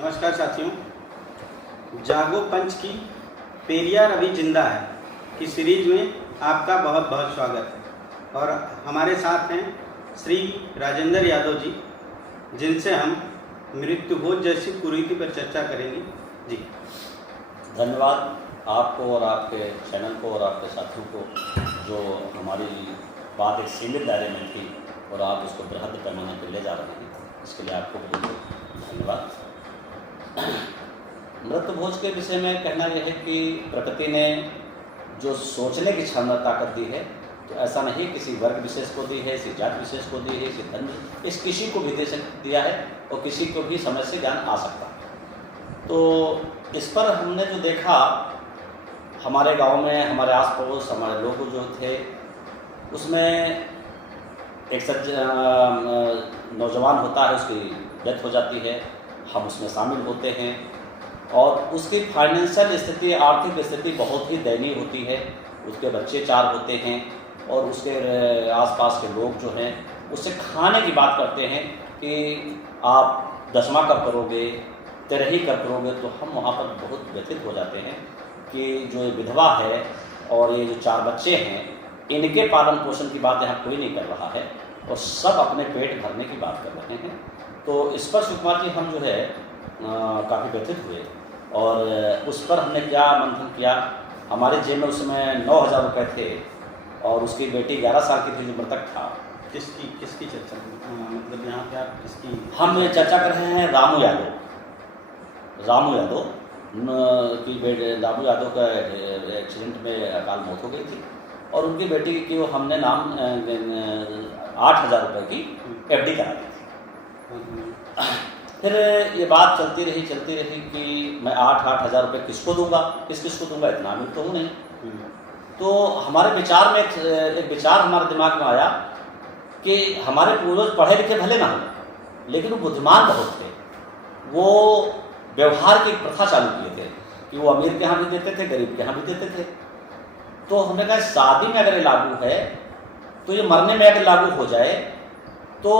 नमस्कार साथियों, जागो पंच की पेरियार अभी जिंदा है की सीरीज में आपका बहुत बहुत स्वागत है। और हमारे साथ हैं श्री राजेंद्र यादव जी, जिनसे हम मृत्युभोज जैसी कुरीति पर चर्चा करेंगे। जी धन्यवाद आपको और आपके चैनल को और आपके साथियों को, जो हमारी बात एक सीमित दायरे में थी और आप उसको बृहद पैमाने पर ले जा रहे हैं, इसके लिए आपको बहुत धन्यवाद। मृत्युभोज के विषय में कहना यह है कि प्रकृति ने जो सोचने की क्षमता ताकत दी है, तो ऐसा नहीं किसी वर्ग विशेष को दी है, इसी जाति विशेष को दी है, इसी धर्म, इस किसी को भी दिया है और किसी को भी समय से ज्ञान आ सकता है। तो इस पर हमने जो देखा, हमारे गांव में हमारे आस पड़ोस हमारे लोग जो थे, उसमें एक नौजवान होता है, उसकी डेथ हो जाती है, हम उसमें शामिल होते हैं और उसकी फाइनेंशियल स्थिति, आर्थिक स्थिति बहुत ही दयनीय होती है। उसके बच्चे 4 होते हैं और उसके आसपास के लोग जो हैं उससे खाने की बात करते हैं कि आप 10वां कब करोगे, 13ही कब करोगे। तो हम वहाँ पर बहुत व्यथित हो जाते हैं कि जो ये विधवा है और ये जो 4 बच्चे हैं, इनके पालन पोषण की बात यहाँ कोई नहीं कर रहा है और सब अपने पेट भरने की बात कर रहे हैं। तो इस पर सुकुमार जी हम जो है काफ़ी व्यथित हुए और उस पर हमने क्या मंथन किया। हमारे जेब में उस समय 9,000 रुपये थे और उसकी बेटी 11 साल की थी जो मृतक था। किसकी चर्चा मतलब यहाँ पे आप किसकी? हम चर्चा कर रहे हैं रामू यादव की बेटे। रामू यादव का एक्सीडेंट में अकाल मौत हो गई थी और उनकी बेटी की वो हमने नाम 8,000 रुपये की FD करा दी थी। फिर ये बात चलती रही कि मैं 8,000 रुपये किसको दूंगा, किसको दूंगा, इतना अमीर तो हूँ नहीं। तो हमारे विचार में एक विचार हमारे दिमाग में आया कि हमारे पूर्वज पढ़े लिखे भले ना हो, लेकिन वो बुद्धिमान बहुत थे। वो व्यवहार की प्रथा चालू किए थे कि वो अमीर के यहाँ भी देते थे, गरीब के यहाँ भी देते थे। तो हमने कहा शादी में अगर ये लागू है तो ये मरने में अगर लागू हो जाए तो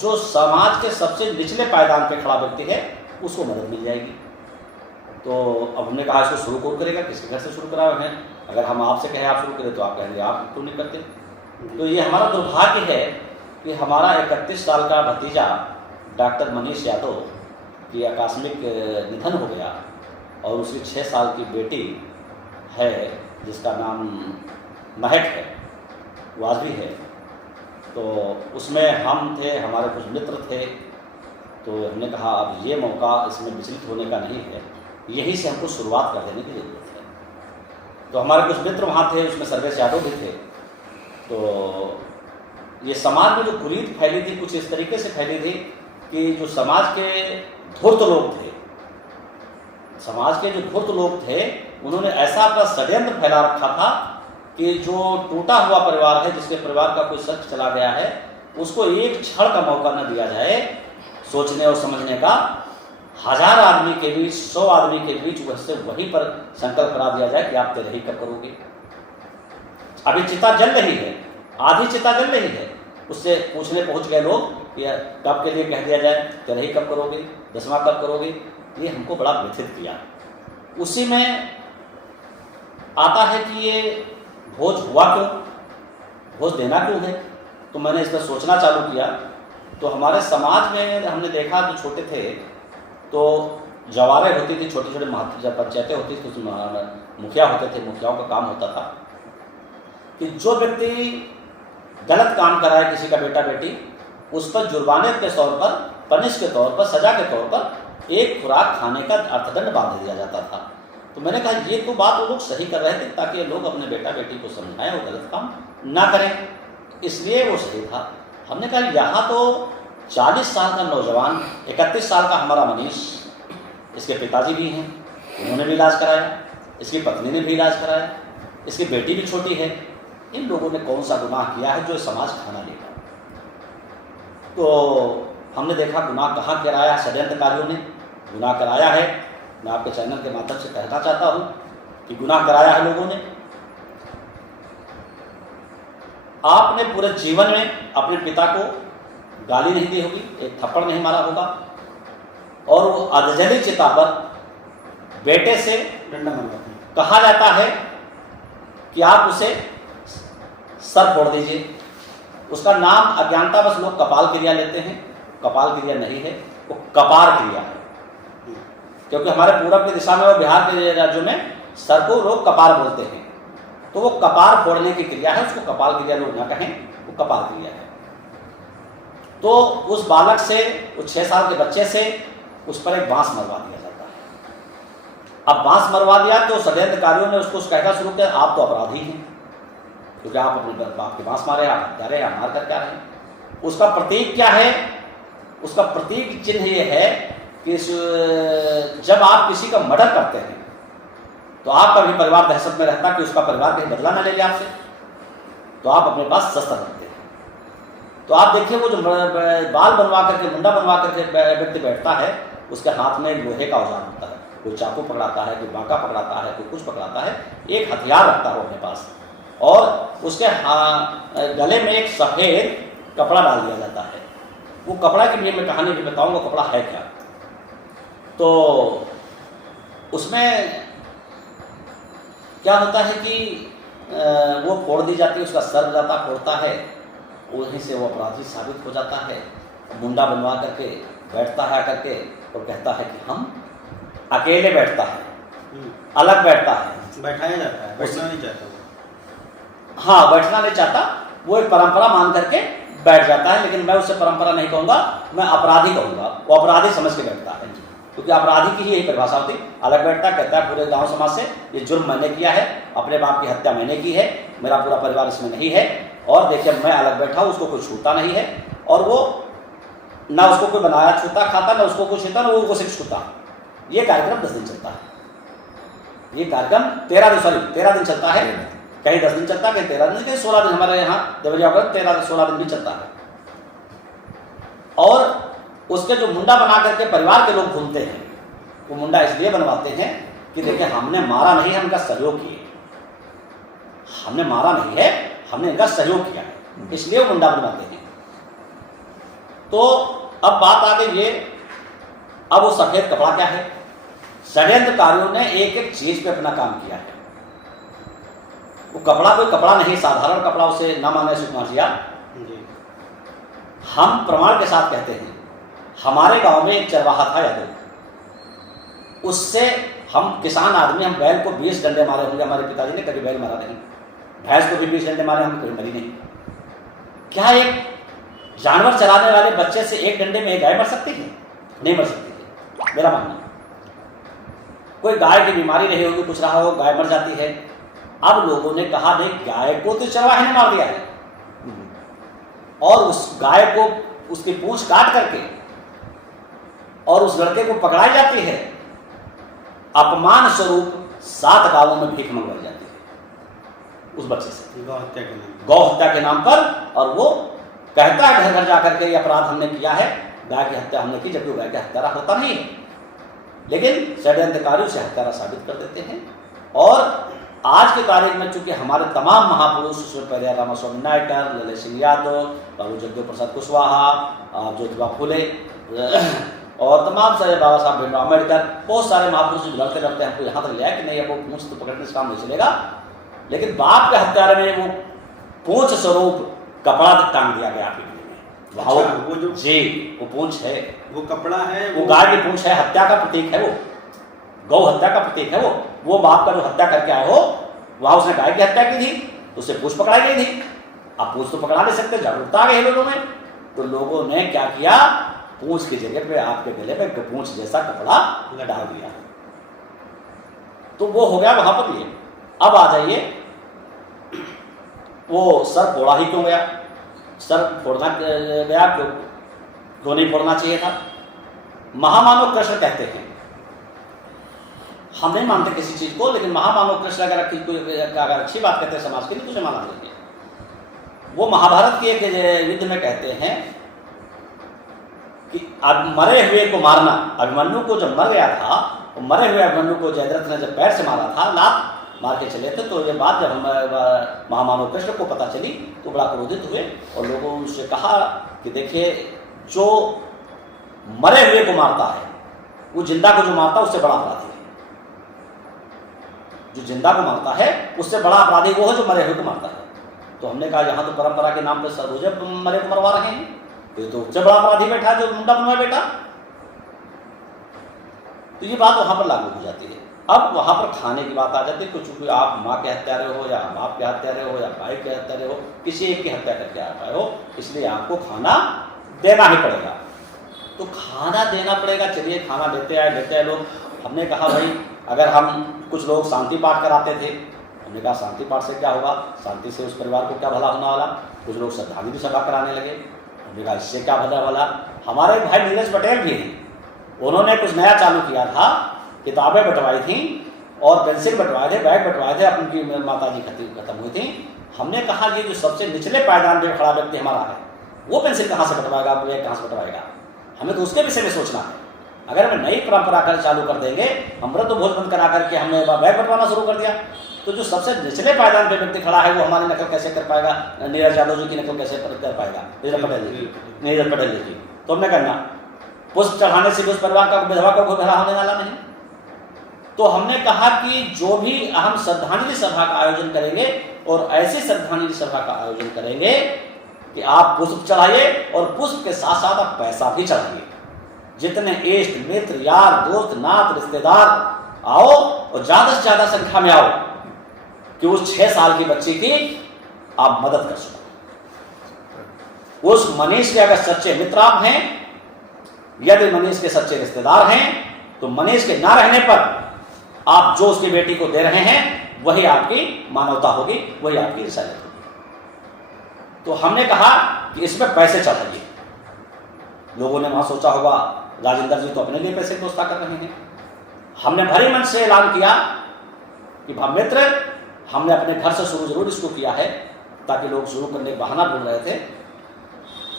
जो समाज के सबसे निचले पायदान पे खड़ा व्यक्ति है उसको मदद मिल जाएगी। तो अब हमने कहा इसको शुरू कौन करेगा, किसके घर से शुरू कराए हैं। अगर हम आपसे कहें आप शुरू करें तो आप कहेंगे आप क्यों नहीं करते। तो ये हमारा दुर्भाग्य है कि हमारा 31 साल का भतीजा डॉक्टर मनीष यादव की आकस्मिक निधन हो गया और उसकी 6 साल की बेटी है जिसका नाम महक है, वो आज भी है। तो उसमें हम थे, हमारे कुछ मित्र थे। तो हमने कहा अब ये मौका इसमें विचलित होने का नहीं है, यहीं से हमको शुरुआत कर देने की ज़रूरत है। तो हमारे कुछ मित्र वहाँ थे, उसमें सर्वेश यादव भी थे। तो ये समाज में जो कुरीति फैली थी कुछ इस तरीके से फैली थी कि जो समाज के धूर्त लोग थे, उन्होंने ऐसा अपना षड्यंत्र फैला रखा था कि जो टूटा हुआ परिवार है, जिसके परिवार का कोई शख्स चला गया है, उसको एक क्षण का मौका न दिया जाए सोचने और समझने का। 1000 आदमी के बीच, 100 आदमी के बीच वहीं पर संकल्प करा दिया जाए कि आप 13ही कब करोगे। अभी चिता जल रही है, आधी चिता जल रही है, उससे पूछने पहुंच गए लोग कि कब के लिए कह दिया जाए 13ही कब करोगे, 10वां कब करोगे। ये हमको बड़ा व्यथित किया। उसी में आता है कि ये भोज हुआ क्यों, भोज देना क्यों है। तो मैंने इस पर सोचना चालू किया। तो हमारे समाज में हमने देखा, जो छोटे थे तो जवारें होती थी, छोटी छोटी पंचायतें होती थी, उसमें मुखिया होते थे। मुखियाओं का काम होता था कि जो व्यक्ति गलत काम कराए किसी का बेटा बेटी, उस पर जुर्माने के तौर पर, पनिश के तौर पर, सजा के तौर पर एक खुराक खाने का अर्थदंड बांध दिया जाता था। तो मैंने कहा ये तो बात वो लोग सही कर रहे थे ताकि लोग अपने बेटा बेटी को समझाएं और गलत काम ना करें, इसलिए वो सही था। हमने कहा यहाँ तो 40 साल का नौजवान, 31 साल का हमारा मनीष, इसके पिताजी भी हैं, उन्होंने भी इलाज कराया, इसकी पत्नी ने भी इलाज कराया, इसकी बेटी भी छोटी है। इन लोगों ने कौन सा गुनाह किया है जो समाज खाना लेगा। तो हमने देखा गुनाह कहाँ कराया, षड्यंत्रकारियों ने गुनाह कराया है। मैं आपके चैनल के माध्यम से कहना चाहता हूँ कि गुनाह कराया है लोगों ने। आपने पूरे जीवन में अपने पिता को गाली नहीं दी होगी, एक थप्पड़ नहीं मारा होगा, और अधजली चिता पर बेटे से डंडा मरवाते हैं। कहा जाता है कि आप उसे सर फोड़ दीजिए। उसका नाम अज्ञानतावश लोग कपाल क्रिया लेते हैं, कपाल क्रिया नहीं है, वो कपार क्रिया है। क्योंकि हमारे पूरब की दिशा में और बिहार के राज्यों में सर को लोग कपार बोलते हैं, तो वो कपार फोड़ने की क्रिया है, उसको कपाल क्रिया लोग ना कहें, वो कपार क्रिया है। तो उस बालक से, उस 6 साल के बच्चे से उस पर एक बांस मरवा दिया जाता है। अब बांस मरवा दिया तो षड्यंत्रकारियों ने उसको कहना शुरू किया, आप तो अपराधी हैं, क्योंकि आप अपने बाप के बांस मारे, आप हत्या रहे, आप मार कर क्या रहे। उसका प्रतीक क्या है? उसका प्रतीक चिन्ह ये है कि जब आप किसी का मर्डर करते हैं तो आपका भी परिवार दहशत में रहता कि उसका परिवार कहीं बदला ना ले ले आपसे, तो आप अपने पास शस्त्र रखते हैं। तो आप देखिए वो जो बाल बनवा करके, मुंडा बनवा करके व्यक्ति बैठता है, उसके हाथ में लोहे का औजार होता है, कोई चाकू पकड़ाता है, कोई बांका पकड़ाता है, कोई कुछ पकड़ाता है, एक हथियार रखता है अपने पास, और उसके गले में एक सफ़ेद कपड़ा डाल दिया जाता है। वो कपड़ा की लिए मैं कहानी भी बताऊंगा, कपड़ा है क्या। तो उसमें क्या होता है कि वो फोड़ दी जाती है, उसका सर जाता फोड़ता है, वहीं से वो अपराधी साबित हो जाता है। मुंडा बनवा करके बैठता है करके और कहता है कि हम अकेले बैठता है, अलग बैठता है, बैठाया जाता है, बैठना नहीं चाहता। हाँ, बैठना नहीं चाहता, वो एक परंपरा मान करके बैठ जाता है। लेकिन मैं उसे परंपरा नहीं कहूँगा, मैं अपराधी कहूँगा। वो अपराधी समझ के बैठता है, क्योंकि अपराधी की ही यही परिभाषा होती। अलग बैठता, कहता है पूरे गांव समाज से ये जुर्म मैंने किया है, अपने बाप की हत्या मैंने की है, मेरा पूरा परिवार इसमें नहीं है, और देखिए मैं अलग बैठा हूँ, उसको कोई छूता नहीं है, और वो ना उसको कोई बनाया छूता खाता, ना उसको कोई छूता, ना वो उसे छूता। ये कार्यक्रम 10 दिन चलता है। ये कार्यक्रम 13 दिन चलता है। कहीं 10 दिन चलता है, कहीं 13 दिन, कहीं 16 दिन। हमारे यहाँ देवरिया 13-16 दिन भी चलता है। और उसके जो मुंडा बना करके परिवार के लोग घूमते हैं, वो मुंडा इसलिए बनवाते हैं कि देखिए हमने मारा नहीं है, हम इनका सहयोग किए, हमने मारा नहीं है, हमने इनका सहयोग किया है, इसलिए वो मुंडा बनवाते हैं। तो अब बात आ गई ये, अब वो सफेद कपड़ा क्या है? षड्यंत्रकारियों ने एक एक चीज पे अपना काम किया है। वो कपड़ा कोई कपड़ा नहीं, साधारण कपड़ा उसे न माने सुकुमार जी आप। हम प्रमाण के साथ कहते हैं, हमारे गांव में एक चरवाहा था यादव, उससे हम किसान आदमी, हम बैल को 20 डंडे मारे होंगे, हमारे पिताजी ने कभी बैल मारा नहीं, भैंस को भी 20 डंडे मारे, हम कभी मरी नहीं। क्या एक जानवर चलाने वाले बच्चे से एक डंडे में एक गाय मर सकती है? नहीं मर सकती है, मेरा मानना। कोई गाय की बीमारी रही होगी, कुछ रहा हो, गाय मर जाती है। अब लोगों ने कहा नहीं, गाय को तो चरवाहे ने मार दिया है, और उस गाय को उसकी पूंछ काट करके और उस लड़के को पकड़ाई जाती है, अपमान स्वरूप 7 गांवों में भीख मंगवाई जाती है उस बच्चे से, गौ हत्या के नाम पर। और वो कहता है घर घर जाकर के, ये अपराध हमने किया है, गाय की हत्या हमने की, जबकि वो गाय का हत्यारा होता नहीं है। लेकिन षड्यंत्रकारी उसे हत्यारा साबित कर देते हैं। और आज की तारीख में चूंकि हमारे तमाम महापुरुष, उसमें पहले रामास्वामी नायकर, ललित सिंह यादव, बाबू जगदेव प्रसाद कुशवाहा, ज्योतिबा फुले और तमाम सारे, बाबा साहब भीमराव अम्बेडकर, बहुत सारे महापुरुष लड़ते लड़ते हमको यहाँ तक ले आए कि नहीं, अब वो पूंछ तो पकड़ने से काम नहीं चलेगा। लेकिन बाप के हत्यारे में वो पूंछ स्वरूप कपड़ा टांग दिया गया आपके गले में। वो जो जी, वो पूंछ है, वो कपड़ा है, वो गाय की पूंछ है, हत्या का प्रतीक है, वो गौ हत्या का प्रतीक है। वो बाप का जो हत्या करके आए हो, वहां उसने गाय की हत्या की थी, तो उसे पूंछ पकड़ाई गई थी। अब पूंछ तो पकड़ा नहीं सकते, जागरूकता आ गई लोगों में, तो लोगों ने क्या किया, पूंछ की जगह पे आपके गले पे पूंछ जैसा कपड़ा डाल दिया। तो वो हो गया वहां पर ये। अब आ जाइए, वो सर फोड़ा ही क्यों गया? सर फोड़ना गया क्यों नहीं फोड़ना चाहिए था? महामानव कृष्ण कहते हैं, हम नहीं मानते किसी चीज को, लेकिन महामानव कृष्ण अगर अच्छी बात कहते हैं समाज के लिए, तो उसे माना देंगे। वो महाभारत के एक युद्ध में कहते हैं कि अब मरे हुए को मारना, अभिमन्यु को जब मर गया था, तो मरे हुए अभिमन्यु को जयद्रथ ने जब पैर से मारा था, लात मार के चले थे, तो ये बात जब हम महामानव कृष्ण को पता चली तो बड़ा क्रोधित हुए, और लोगों ने कहा कि देखिए, जो मरे हुए को मारता है वो जिंदा को जो मारता है उससे बड़ा अपराधी है। जो जिंदा को मारता है उससे बड़ा अपराधी वो है जो मरे हुए को मारता है। तो हमने कहा यहाँ तो परंपरा के नाम पर सरोजे मरे को मरवा रहे हैं, ये तो उससे बड़ा अपराधी बैठा है जो मुंडा बनवाए बेटा। तो ये बात वहां पर लागू हो जाती है। अब वहां पर खाने की बात आ जाती है, तो चूंकि आप माँ के हत्यारे हो या बाप के हत्यारे हो या भाई के हत्यारे हो, किसी एक की हत्या करके आ पाए हो, इसलिए आपको खाना देना ही पड़ेगा। तो खाना देना पड़ेगा, चलिए खाना देते आए लोग। हमने कहा भाई अगर हम कुछ लोग शांति पाठ कराते थे, हमने कहा शांति पाठ से क्या होगा, शांति से उस परिवार को क्या भला होने वाला। कुछ लोग श्रद्धांजलि सभा कराने लगे, हमने कहा इससे क्या भला। हमारे भाई नीरज पटेल भी हैं, उन्होंने कुछ नया चालू किया था, किताबें बंटवाई थी और पेंसिल बंटवाए थे, बैग बंटवाए थे, अपनी माता जी खत्म हुई थी। हमने कहा ये जो सबसे निचले पायदान पे खड़ा व्यक्ति हमारा है, वो पेंसिल कहाँ से बंटवाएगा, बैग कहाँ से बंटवाएगा, हमें तो उसके विषय में सोचना है। अगर हमें नई परंपरा कर चालू कर देंगे, अमृत तो भोज बंद करा करके हमने बैग बंटवाना शुरू कर दिया, तो जो सबसे निचले पायदान पे व्यक्ति खड़ा है वो हमारी नकल कैसे कर पाएगा, नीरज यादव जी की नकल कैसे कर पाएगा, नीरज पटेल जी। तो हमने करना पुष्प चढ़ाने से उस परिवार का विधवा को कोई भला होने वाला नहीं। तो हमने कहा कि जो भी हम श्रद्धांजलि सभा का आयोजन करेंगे और ऐसी श्रद्धांजलि सभा का आयोजन करेंगे कि आप पुष्प चढ़ाइए और पुष्प के साथ साथ आप पैसा भी चढ़ाइए। जितने इष्ट मित्र यार दोस्त नात रिश्तेदार आओ और ज्यादा से ज्यादा संख्या में आओ कि उस 6 साल की बच्ची की आप मदद कर सको। उस मनीष के अगर सच्चे मित्र आप हैं, यदि मनीष के सच्चे रिश्तेदार हैं, तो मनीष के ना रहने पर आप जो उसकी बेटी को दे रहे हैं वही आपकी मानवता होगी, वही आपकी रिसालत होगी। तो हमने कहा कि इसमें पैसे चढ़ाइए। लोगों ने वहां सोचा होगा राजेंद्र जी तो अपने लिए पैसे की व्यवस्था कर रहे हैं। हमने भरी मन से ऐलान किया कि भाई मित्र, हमने अपने घर से शुरू जरूर इसको किया है, ताकि लोग शुरू करने का बहाना ढूंढ रहे थे,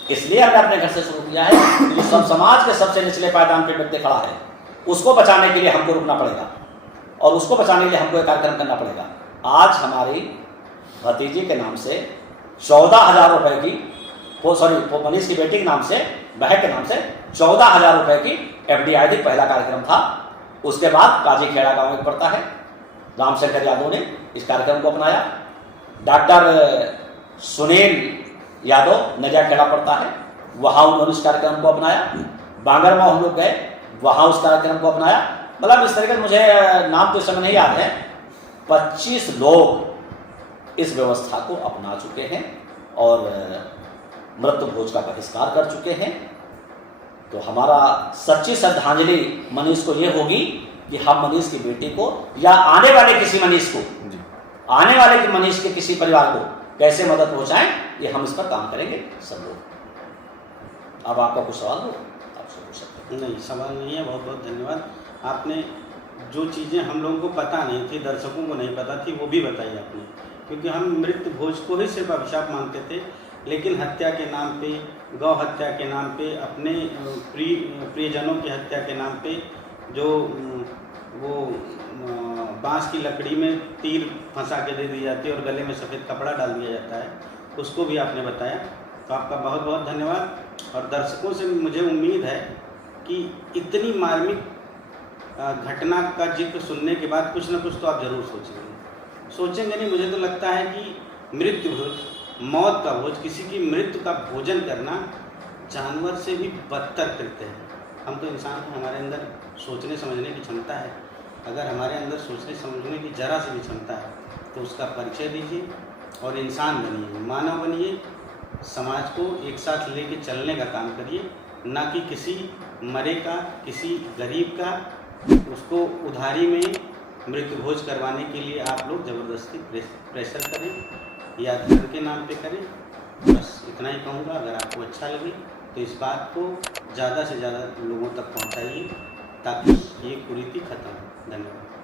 इसलिए हमने अपने घर से शुरू किया है। जो सब समाज के सबसे निचले पायदान पे व्यक्ति खड़ा है, उसको बचाने के लिए हमको रुकना पड़ेगा और उसको बचाने के लिए हमको एक कार्यक्रम करना पड़ेगा। आज हमारी भतीजी के नाम से 14,000 रुपए की, मनीष की बेटी के नाम से, बहन के नाम से 14,000 रुपए की FD आई थी। पहला कार्यक्रम था। उसके बाद काजी खेड़ा गांव में पड़ता है, रामशंकर यादव ने इस कार्यक्रम को अपनाया। डॉक्टर सुनील यादव नजा खेड़ा पड़ता है, वहां उन्होंने इस कार्यक्रम को अपनाया। बांगरमाव हम लोग गए, वहां उस कार्यक्रम को अपनाया। मतलब इस तरीके से, मुझे नाम तो इस समय नहीं याद है, 25 लोग इस व्यवस्था को अपना चुके हैं और मृत्यु भोज का बहिष्कार कर चुके हैं। तो हमारा सच्ची श्रद्धांजलि मनीष को यह होगी कि हम मनीष की बेटी को या आने वाले किसी मनीष को, आने वाले मनीष के किसी परिवार को कैसे मदद पहुंचाएं, ये हम इस पर काम करेंगे सब लोग। अब आपका कुछ सवाल हो आपसे पूछ सकते हैं। नहीं, सवाल नहीं है। बहुत बहुत धन्यवाद। आपने जो चीज़ें हम लोगों को पता नहीं थी, दर्शकों को नहीं पता थी, वो भी बताई आपने, क्योंकि हम मृत्यु भोज को ही सिर्फ अभिशाप मानते थे, लेकिन हत्या के नाम पे, गौ हत्या के नाम पे, अपने प्रियजनों की हत्या के नाम पे जो वो बांस की लकड़ी में तीर फंसा के दे दी जाती है और गले में सफ़ेद कपड़ा डाल दिया जाता है, उसको भी आपने बताया। तो आपका बहुत बहुत धन्यवाद। और दर्शकों से मुझे उम्मीद है कि इतनी मार्मिक घटना का जिक्र सुनने के बाद कुछ न कुछ तो आप जरूर सोचेंगे नहीं। मुझे तो लगता है कि मृत्यु भोज, मौत का भोज, किसी की मृत्यु का भोजन करना जानवर से भी बदतर कृत्य है। हम तो इंसान हैं, हमारे अंदर सोचने समझने की क्षमता है। अगर हमारे अंदर सोचने समझने की जरा सी भी क्षमता है तो उसका परिचय दीजिए और इंसान बनिए, मानव बनिए, समाज को एक साथ लेके चलने का काम करिए, ना कि किसी मरे का, किसी गरीब का उसको उधारी में मृत्यु भोज करवाने के लिए आप लोग ज़बरदस्ती प्रेशर करें या धर्म के नाम पे करें। बस इतना ही कहूँगा। अगर आपको अच्छा लगे तो इस बात को ज़्यादा से ज़्यादा लोगों तक पहुँचाइए ताकि ये कुरीति खत्म हो। धन्यवाद।